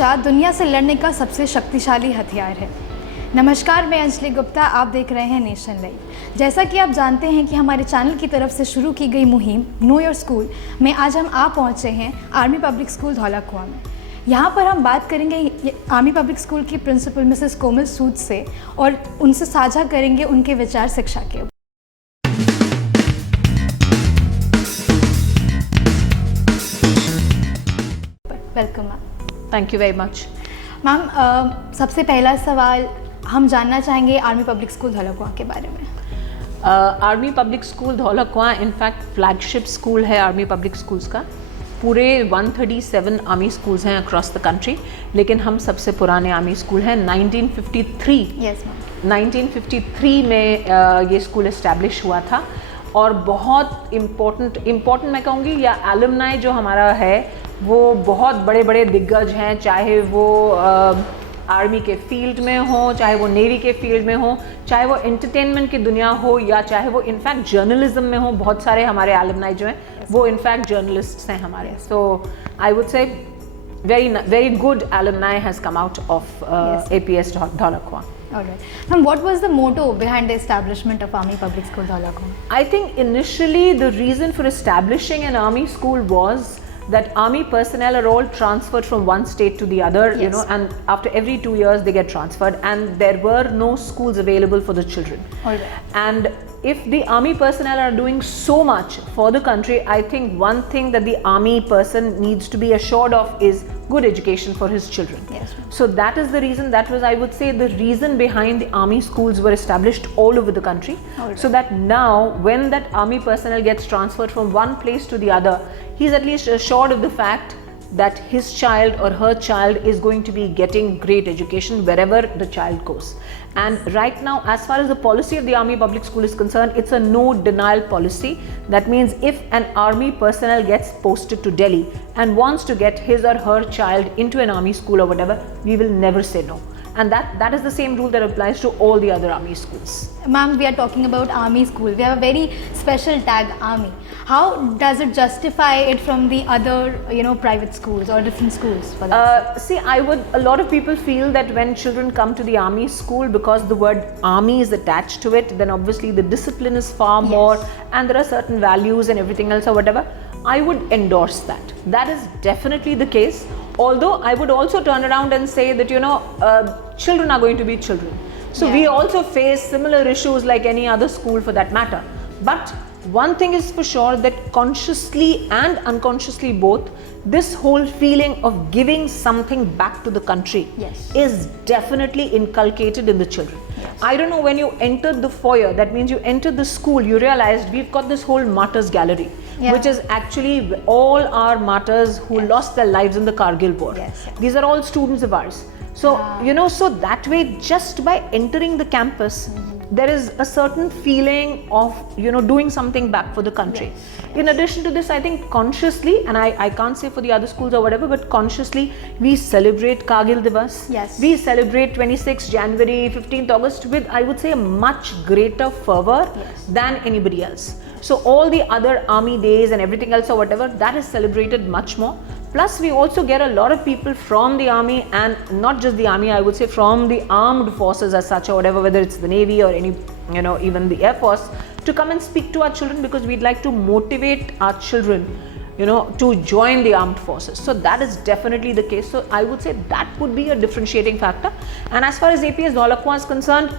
शिक्षा दुनिया से लड़ने का सबसे शक्तिशाली हथियार है। नमस्कार, मैं अंजलि गुप्ता, आप देख रहे हैं नेशन लाइव। जैसा कि आप जानते हैं कि हमारे चैनल की तरफ से शुरू की गई मुहिम नो योर स्कूल में आज हम आ पहुंचे हैं आर्मी पब्लिक स्कूल धौला कुआं में। यहाँ पर हम बात करेंगे आर्मी पब्लिक स्कूल की प्रिंसिपल मिसेस कोमल सूद से और उनसे साझा करेंगे उनके विचार शिक्षा के। Welcome ma'am. Thank you very much. Ma'am, सबसे पहला सवाल हम जानना चाहेंगे आर्मी पब्लिक स्कूल धौला कुआं के बारे में। आर्मी पब्लिक स्कूल धौला कुआं इनफैक्ट फ्लैगशिप स्कूल है आर्मी पब्लिक स्कूल्स का। पूरे 137 आर्मी स्कूल्स हैं अक्रॉस द कंट्री, लेकिन हम सबसे पुराने आर्मी स्कूल हैं। 1953 यस मैम 1953 में ये स्कूल इस्टेब्लिश हुआ था और बहुत इम्पोर्टेंट मैं कहूँगी या एलुमनाई जो हमारा है वो बहुत बड़े बड़े दिग्गज हैं, चाहे वो आर्मी के फील्ड में हो, चाहे वो नेवी के फील्ड में हो, चाहे वो एंटरटेनमेंट की दुनिया हो या चाहे वो इनफैक्ट जर्नलिज्म में हो। बहुत सारे हमारे एलुमनाई जो हैं वो इनफैक्ट जर्नलिस्ट्स हैं हमारे। So I would say very good alumni has come out of APS Dhaula kuan. All right. Ma'am, what was the motto behind the establishment of Army Public School Dhaula kuan? I think initially the reason for establishing an army school was that army personnel are all transferred from one state to the other, Yes. you know, and after every 2 years they get transferred, and there were no schools available for the children. All right. And if the army personnel are doing so much for the country, I think one thing that the army person needs to be assured of is good education for his children. Yes. So that is the reason, that was, I would say, the reason behind the army schools were established all over the country. All right. So that now when that army personnel gets transferred from one place to the other, he's at least assured of the fact that his child or her child is going to be getting great education wherever the child goes. And right now, as far as the policy of the Army Public School is concerned, it's a no denial policy. That means if an army personnel gets posted to Delhi and wants to get his or her child into an army school or whatever, we will never say no. And that is the same rule that applies to all the other army schools. Ma'am, we are talking about army school. We have a very special tag, army. How does it justify it from the other, private schools or different schools for that? See, a lot of people feel that when children come to the army school, because the word army is attached to it, then obviously the discipline is far more and there are certain values and everything else or whatever. I would endorse that. That is definitely the case. Although I would also turn around and say that, children are going to be children. So we also face similar issues like any other school for that matter. But one thing is for sure, that consciously and unconsciously both, this whole feeling of giving something back to the country is definitely inculcated in the children. Yes. I don't know, when you entered the foyer, that means you entered the school, you realized we've got this whole martyrs gallery, which is actually all our martyrs who lost their lives in the Kargil war. These are all students of ours. So, so that way, just by entering the campus, there is a certain feeling of, doing something back for the country. In addition to this, I think consciously, and I can't say for the other schools or whatever, but consciously, we celebrate Kargil Divas. Yes. We celebrate 26th January, 15th August with, I would say, a much greater fervor than anybody else. So all the other army days and everything else or whatever, that is celebrated much more. Plus, we also get a lot of people from the army, and not just the army, I would say from the armed forces as such or whatever, whether it's the Navy or any, even the Air Force, to come and speak to our children, because we'd like to motivate our children, to join the armed forces. So that is definitely the case. So I would say that would be a differentiating factor. And as far as APS Dhaula kuan is concerned,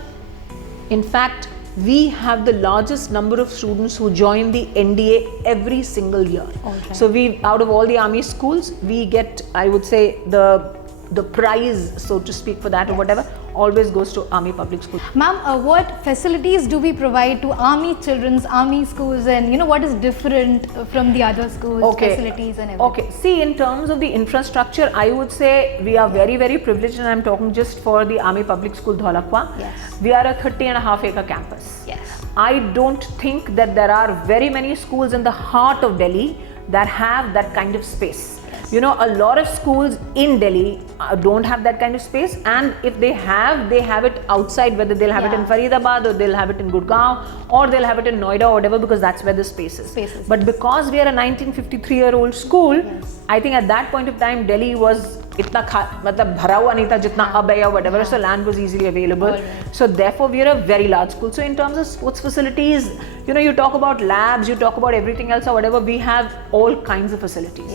in fact, we have the largest number of students who join the NDA every single year. Okay. So we, out of all the army schools, we get, I would say, the prize, so to speak, for that or whatever, always goes to Army Public School. Ma'am, what facilities do we provide to army children's army schools, and what is different from the other schools, facilities and everything? Okay, see, in terms of the infrastructure, I would say we are very, very privileged, and I'm talking just for the Army Public School Dhaula kuan. Yes. We are a 30.5 acre campus. Yes. I don't think that there are very many schools in the heart of Delhi that have that kind of space. A lot of schools in Delhi don't have that kind of space, and if they have it outside, whether they'll have it in Faridabad or they'll have it in Gurgaon or they'll have it in Noida or whatever, because that's where the space is. But because we are a 1953-year-old school, I think at that point of time Delhi was इतना मतलब भरा हुआ नहीं था जितना अब है या whatever, so land was easily available. So therefore we are a very large school. So in terms of sports facilities, you know, you talk about labs, you talk about everything else or whatever, we have all kinds of facilities.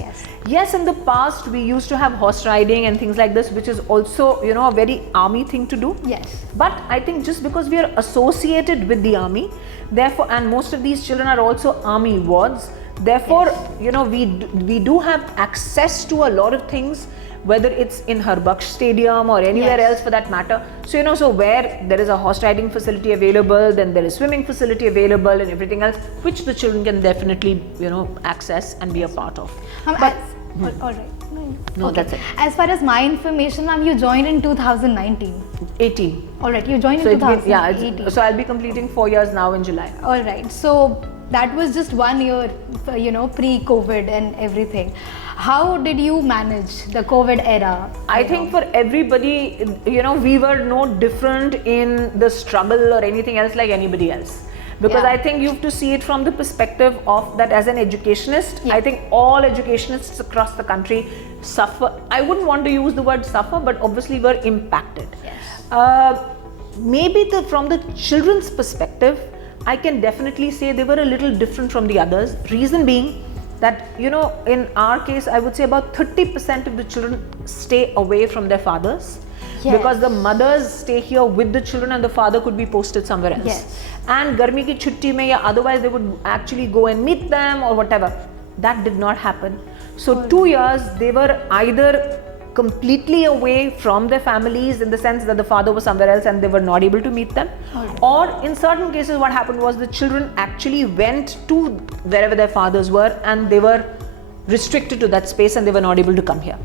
Yes, in the past we used to have horse riding and things like this, which is also, you know, a very army thing to do. Yes. But I think just because we are associated with the army, therefore, and most of these children are also army wards, therefore, you know, we do have access to a lot of things, whether it's in Harbaksh Stadium or anywhere else for that matter. So, you know, so where there is a horse riding facility available, then there is swimming facility available and everything else, which the children can definitely, you know, access and be a part of. But, all right. No, that's it. As far as my information, ma'am, you joined in 2019. 18. All right, you joined in 2018. So I'll be completing 4 years now in July. All right, so that was just 1 year, you know, pre-COVID and everything. How did you manage the COVID era? I think for everybody, you know, we were no different in the struggle or anything else like anybody else. Because I think you have to see it from the perspective of that as an educationist. I think all educationists across the country suffer. I wouldn't want to use the word suffer, but obviously were impacted. Maybe from the children's perspective, I can definitely say they were a little different from the others. Reason being that, you know, in our case, I would say about 30% of the children stay away from their fathers. Because the mothers stay here with the children and the father could be posted somewhere else. And garmi ki chutti mein ya otherwise they would actually go and meet them or whatever. That did not happen. So 2 years they were either completely away from their families in the sense that the father was somewhere else and they were not able to meet them, or in certain cases what happened was the children actually went to wherever their fathers were and they were restricted to that space and they were not able to come here.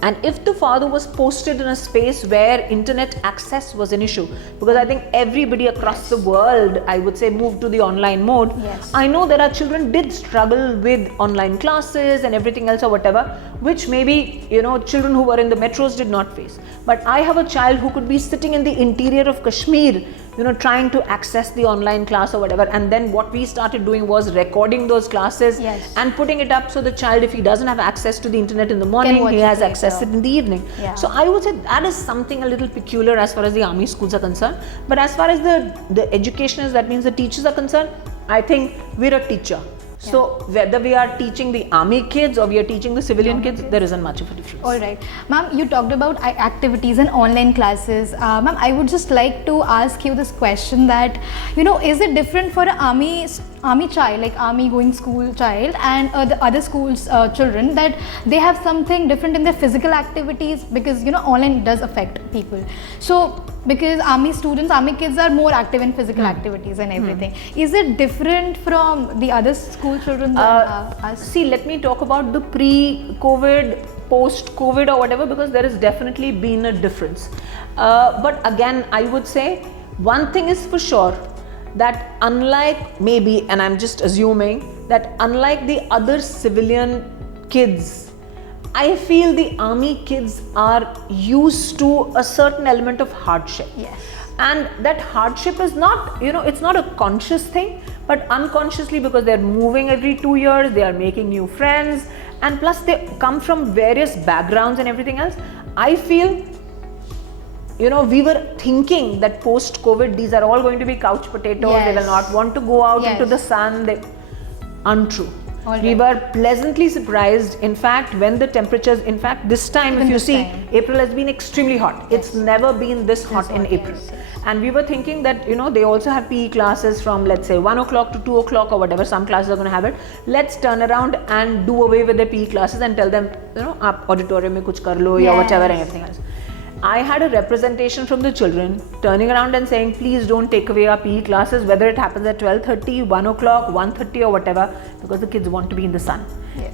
And if the father was posted in a space where internet access was an issue, because I think everybody across the world, I would say, moved to the online mode. I know there are children did struggle with online classes and everything else or whatever, which maybe, you know, children who were in the metros did not face. But I have a child who could be sitting in the interior of Kashmir, you know, trying to access the online class or whatever. And then what we started doing was recording those classes and putting it up so the child, if he doesn't have access to the internet in the morning, he has access it in the evening. So I would say that is something a little peculiar as far as the army schools are concerned. But as far as the educationists, that means the teachers are concerned, I think we're a teacher. So whether we are teaching the army kids or we are teaching the civilian kids, there isn't much of a difference. All right. Ma'am, you talked about activities and online classes. Ma'am, I would just like to ask you this question that, you know, is it different for an army child, like army going school child and the other schools children, that they have something different in their physical activities, because, you know, online does affect people. So because army students, army kids are more active in physical activities and everything. Is it different from the other school children than us? See, let me talk about the pre-COVID, post-COVID or whatever, because there has definitely been a difference. But again, I would say one thing is for sure, that unlike maybe, and I'm just assuming, that unlike the other civilian kids, I feel the army kids are used to a certain element of hardship. And that hardship is not, you know, it's not a conscious thing, but unconsciously, because they're moving every 2 years, they are making new friends, and plus they come from various backgrounds and everything else. I feel, you know, we were thinking that post-COVID, these are all going to be couch potatoes, they will not want to go out into the sun. Untrue. We were pleasantly surprised. In fact, when the temperatures, in fact, this time, if you see, April has been extremely hot. It's never been this hot in April. And we were thinking that, you know, they also have PE classes from, let's say, 1 o'clock to 2 o'clock or whatever. Some classes are going to have it. Let's turn around and do away with their PE classes and tell them, you know, aap auditorium mein kuch kar lo, or whatever and everything else. I had a representation from the children turning around and saying, please don't take away our PE classes, whether it happens at 12:30, 1 o'clock, 1:30 or whatever, because the kids want to be in the sun.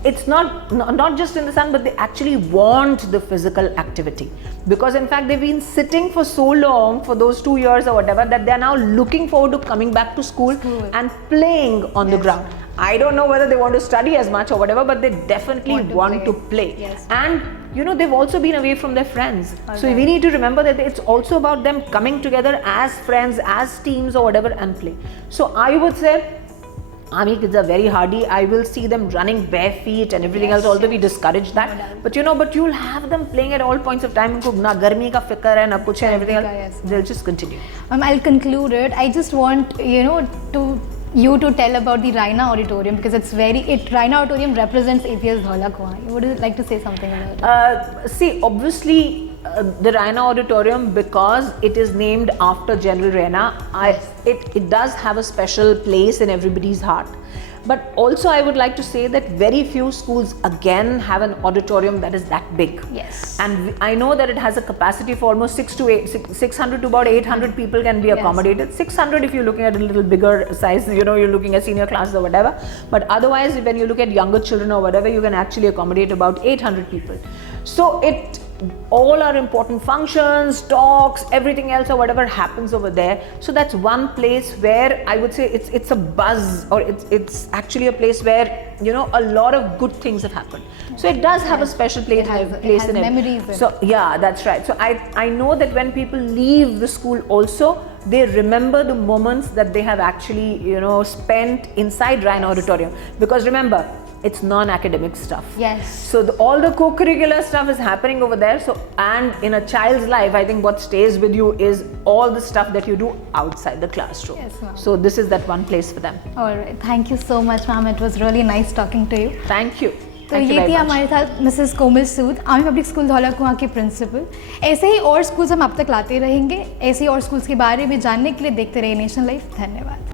It's not just in the sun, but they actually want the physical activity, because in fact they've been sitting for so long, for those 2 years or whatever, that they're now looking forward to coming back to school and playing on the ground. I don't know whether they want to study as much or whatever, but they definitely want to play. And you know, they've also been away from their friends. So we need to remember that it's also about them coming together as friends, as teams or whatever, and play. So I would say army kids are very hardy. I will see them running bare feet and everything else, although we discourage that. But but you'll have them playing at all points of time. उनको ना गर्मी का फिक्र है ना कुछ है, everything else. They'll just continue. I'll conclude it. I just want you to tell about the Rhino Auditorium, because Rhino Auditorium represents APS Dhaula kuan. Would you like to say something about it? See, obviously, the Rhino Auditorium, because it is named after General Rhina, it does have a special place in everybody's heart. But also I would like to say that very few schools again have an auditorium that is that big. Yes. And I know that it has a capacity for almost 600 to about 800 people can be accommodated. 600 if you're looking at a little bigger size, you're looking at senior classes or whatever. But otherwise, when you look at younger children or whatever, you can actually accommodate about 800 people. So all our important functions, talks, everything else or whatever happens over there. So that's one place where I would say it's a buzz, or it's actually a place where a lot of good things have happened. So it does have a special place in it. Memories. So yeah, that's right. So I know that when people leave the school also, they remember the moments that they have actually spent inside Rhino Auditorium. Because remember, it's non-academic stuff. Yes. So all the co-curricular stuff is happening over there. So, and in a child's life, I think what stays with you is all the stuff that you do outside the classroom. Yes, ma'am. So this is that one place for them. All right. Thank you so much, ma'am. It was really nice talking to you. Thank you. तो ये थी हमारे साथ Mrs कोमल सूद, army public school Dhaula कुआं की principal. ऐसे ही और schools हम अब तक लाते रहेंगे। ऐसे ही और स्कूल्स के बारे में जानने के लिए देखते रहिए नेशन लाइव। धन्यवाद।